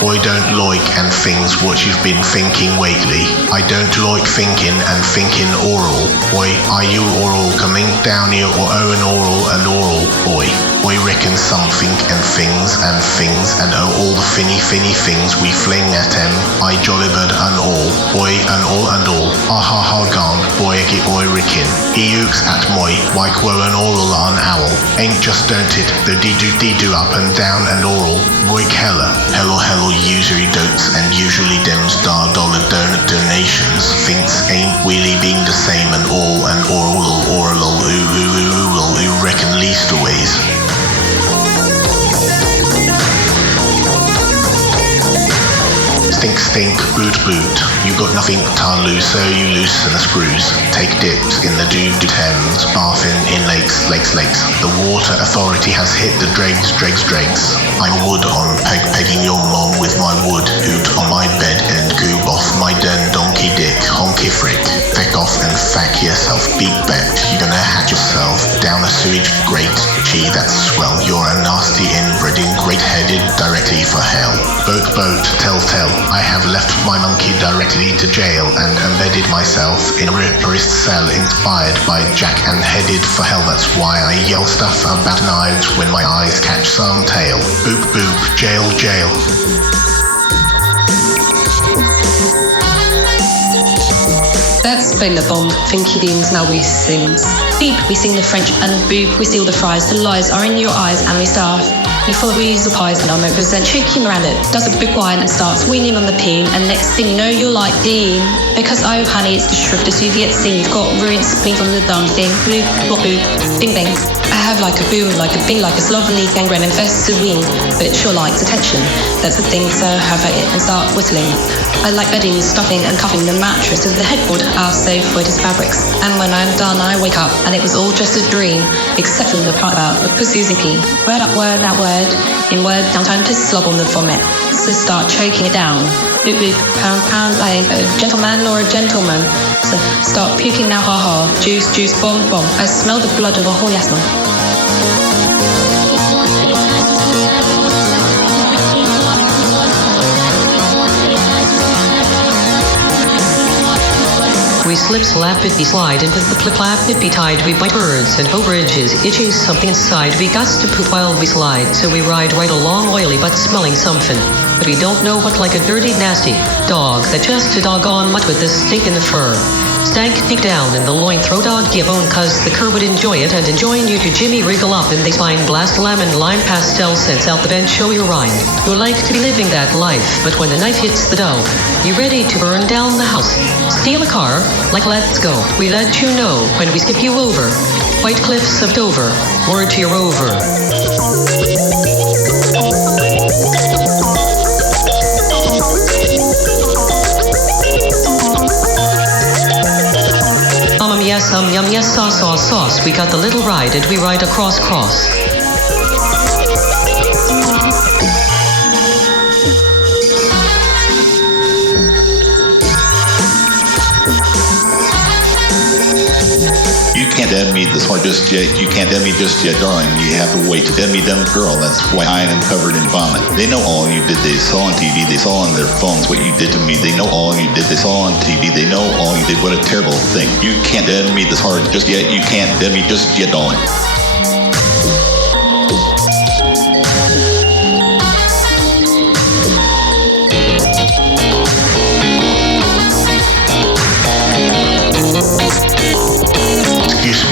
Boy, don't loik and things what you've been thinking lately. I don't loik thinking and thinking oral. Boy, are you oral coming down here or an oral and oral? Boy, reckon something and things and oh, all the finny things we fling at em. I jolly bird and all. Boy, and all. Ah ha ha gone. Boy, get boy rickin. He ooks at moi, like woe and oral an owl. Ain't just don't it, the dee-do up and down and oral. Boy, hello, usually dotes and usually dems dollar donations. Thinks ain't really being the same and all and oral who reckon least always. Stink, boot. You got nothing to lose, so you loosen the screws. Take dips in the Thames, bathing in lakes. The water authority has hit the dregs. I'm wood on pegging your mom with my wood hoot on my bed and goob off my den donkey dick, honky frick. Feck off and fack yourself, beat bet. You're gonna hatch yourself down a sewage grate. Gee, that's swell. You're a nasty inbreeding, great-headed, directly for hell. Boat, tell. I have left my monkey directly to jail and embedded myself in a ripperist cell inspired by Jack and headed for hell. That's why I yell stuff about knives when my eyes catch some tail. Boop, jail. That's been the bomb, Finky Deans, now we sings. Beep, we sing the French, and boop, we steal the fries. The lies are in your eyes, and we starve. You follow the pies, and I'm represent chicken around it. Does a big wine and starts weaning on the peen, and next thing you know, you're like Dean. Because oh honey, it's the shrift as you get seen. You've got ruined spleen from the dumb thing. Bloop, boop, bing bang. I have like a boom, like a bing, like a slovenly gangrene infested wing, but it sure likes attention. That's the thing, so have at it and start whistling. I like bedding, stuffing and cuffing the mattress to the headboard, our safe with its fabrics. And when I'm done, I wake up and it was all just a dream, except for the part about the pussy's pee. Word up, word out, word. In word, downtime to slob on the vomit. So start choking it down. Boop, boop, pound, like a gentleman or a gentleman. So start puking now, ha ha. Juice, bomb. I smell the blood of a whole yasman. We slip, slap, it be slide, and with the plap, it be tied. We bite birds and hoe bridges, itching something inside. We got to poop while we slide, so we ride right along, oily but smelling something. But we don't know what, like a dirty, nasty dog that just a doggone much with this stink in the fur. Stank deep down in the loin, throw dog give bone, cause the cur would enjoy it, and enjoying you to Jimmy wriggle up in they spine, blast lemon, lime pastel scents out the bench, show your rind. You like to be living that life, but when the knife hits the dough, you ready to burn down the house, steal a car, like let's go. We let you know when we skip you over, White Cliffs of Dover, word to your rover. Yes, sauce. We got the little ride and we ride across. You can't dead me this one just yet. You can't dead me just yet, darling. You have to wait to dead me them, girl. That's why I am covered in vomit. They know all you did. They saw on TV. They saw on their phones what you did to me. They know all you did. They saw on TV. They know all you did. What a terrible thing. You can't dead me this hard just yet. You can't dead me just yet, darling.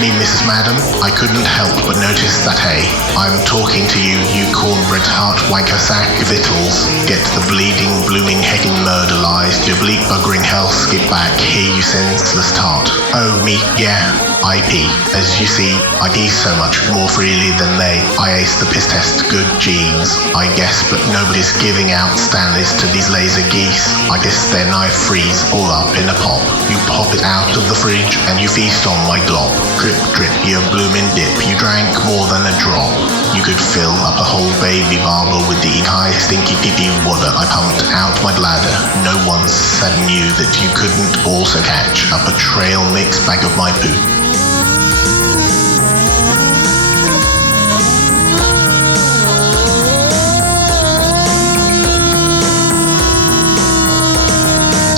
Mrs. Madam, I couldn't help but notice that, hey, I'm talking to you, you cornbread heart wanker sack victuals. Get the bleeding, blooming, heckin' murderalized, your bleak buggering hell, skip back, here you senseless tart. Oh, me, yeah, I pee. As you see, I pee so much more freely than they. I ace the piss test, good genes, I guess, but nobody's giving out Stanleys to these laser geese. I guess their knife freeze all up in a pop. You pop it out of the fridge and you feast on my glop. Drip, you bloomin' dip. You drank more than a drop. You could fill up a whole baby barbel with the high stinky pee water I pumped out my bladder. No one said knew that you couldn't also catch up a trail mix bag of my poo.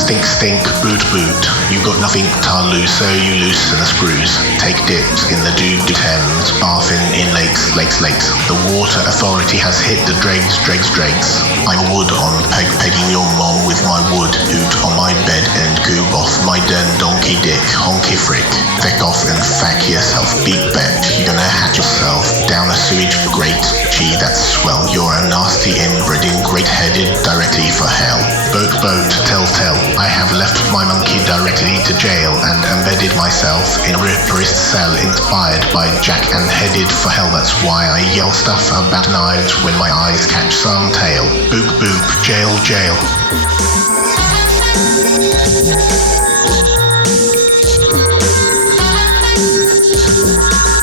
Stink, stink, boot, boot. You got nothing to lose, so you loosen the screws. Take dips in the doo-doo Thames, bathing in lakes, lakes, lakes. The water authority has hit the dregs, dregs, dregs. I'm wood on pegging your mom with my wood hoot on my bed and goob off my den donkey dick, honky frick. Feck off and fack yourself, big bet. You're gonna hatch yourself down a sewage grate. Gee, that's swell. You're a nasty inbreeding, great-headed, directly for hell. Boat, boat, tell, tell. I have left my monkey directly to jail and embedded myself in a ripperist cell inspired by Jack and headed for hell. That's why I yell stuff about knives when my eyes catch some tail. Boop, boop, jail, jail.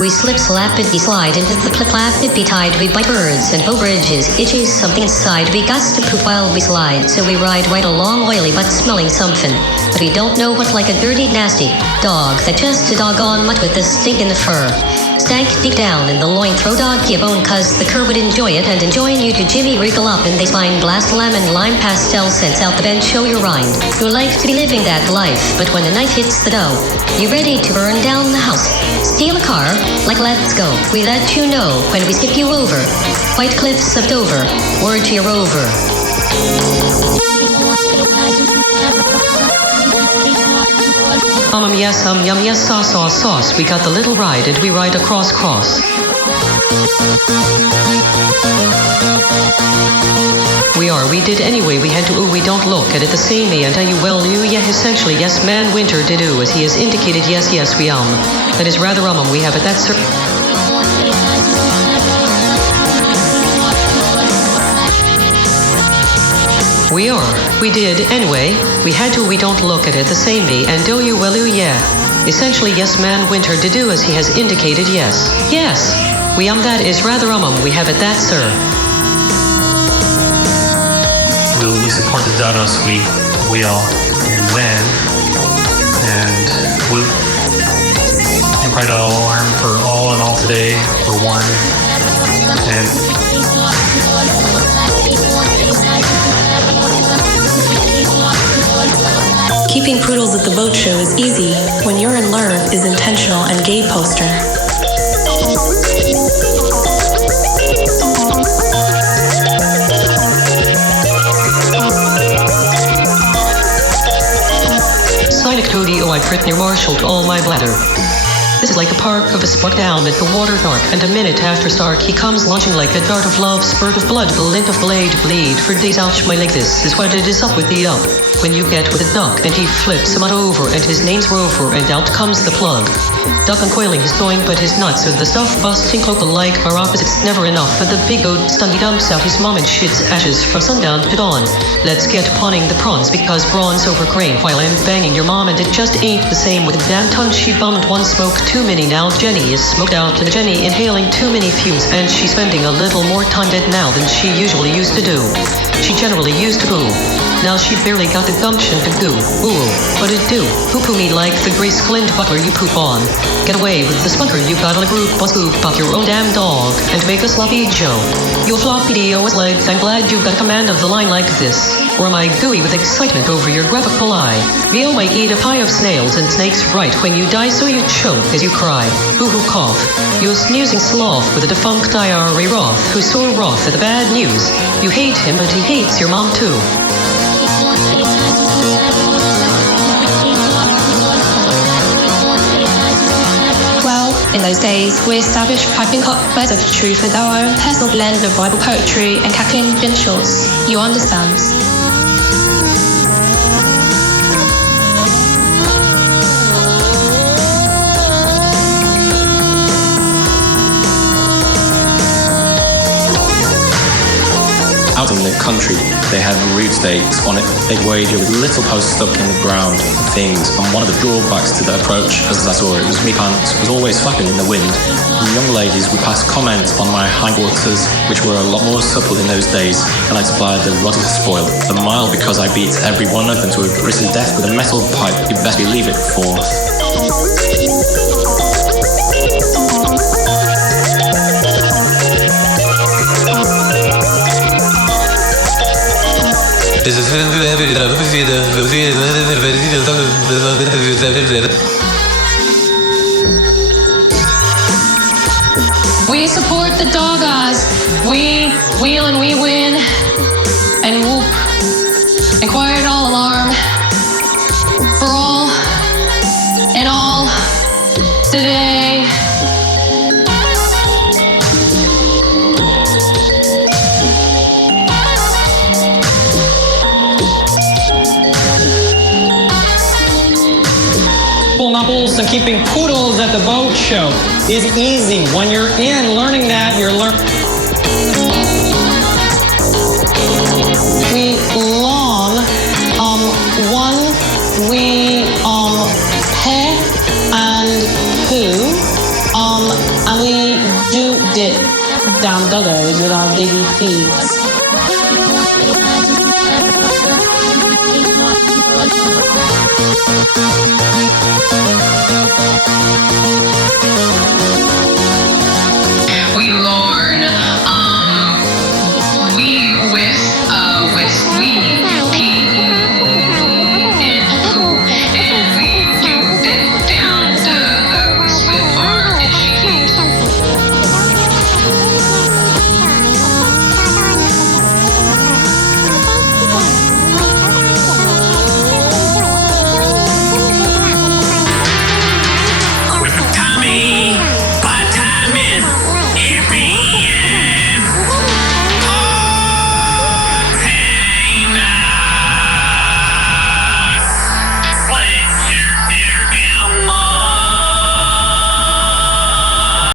We slip, slappity, slide into the plap-nippy tide. We bite birds and hoe bridges, itches something inside. We guts to poop while we slide, so we ride right along oily but smelling something. But we don't know what, like a dirty, nasty dog that just a doggone much with the stink in the fur. Stank deep down in the loin, throw dog your bone, cause the cur would enjoy it, and enjoying you to Jimmy wriggle up in they spine, blast lemon, lime, pastel scents out the bench, show your rind. You like to be living that life, but when the knife hits the dough, you ready to burn down the house, steal a car, like let's go. We let you know when we skip you over, White Cliffs of Dover, word to your rover. Yes, yum, yes, sauce, sauce, sauce. We got the little ride and we ride across cross. We did anyway, we had to, we don't look at it the same way and tell you, well, you, yeah, essentially, yes, man, winter did do, as he has indicated, yes, yes, we, that is rather, we have it, that's, we did anyway, we had to, we don't look at it the same way and do you, well, you, yeah, essentially, yes, man, winter did do, as he has indicated, yes, yes, we, that is rather, we have it, that, sir. We support the Dados, we all, and when, and we pride all arm for all and all today, for one, and keeping poodles at the boat show is easy when your and learn is intentional and gay poster. Sonic Toady, oh I crit near marshaled all my bladder. This is like a park of a spark down at the water dark, and a minute after stark he comes launching like a dart of love, spurt of blood, glint of blade, bleed, for days ouch my leg, this is what it is up with the up. When you get with a duck, and he flips him out over, and his name's Rover, and out comes the plug. Duck uncoiling his going, but his nuts are the stuff busting cloak alike are opposites, never enough, but the big goat stun he dumps out his mom and shits ashes from sundown to dawn. Let's get pawning the prawns, because brawn's over grain, while I'm banging your mom, and it just ain't the same with a damn ton she bummed one smoke too many. Now Jenny is smoked out and Jenny inhaling too many fumes, and she's spending a little more time dead now than she usually used to do. She generally used to poo. Now she barely got the gumption to goo. Ooh, what it do? Poo-poo me like the Grace Glint butler you poop on. Get away with the spunker you got on a group, one scoop up your own damn dog, and make a sloppy Joe. You floppy D.O.'s legs, I'm glad you've got command of the line like this. Or am I gooey with excitement over your graphical eye? Rio might eat a pie of snails and snakes right when you die, so you choke as you cry. Boo-hoo cough. You a snoozing sloth with a defunct IRA Roth, who's sore wroth at the bad news. You hate him, but he hates your mom too. In those days, we established piping hot beds of truth with our own personal blend of Bible poetry and cackling bin shorts. You understand? Out in the country, they had root stakes on it. They'd wager with little posts stuck in the ground and things. And one of the drawbacks to the approach, as I saw it, was me pants was always flapping in the wind. And young ladies would pass comments on my hindquarters, which were a lot more supple in those days, and I'd supplied the rotten spoil. The mile because I beat every one of them to a grisly death with a metal pipe. You'd best believe it, forth. We support the doggers. We wheel and we win. And whoop. And quiet all alarm. For all and all today. Knuckles and keeping poodles at the boat show is easy. When you're in learning that, you're we long, one, we, he and who, and we do dip down doggos with our diggy feeds.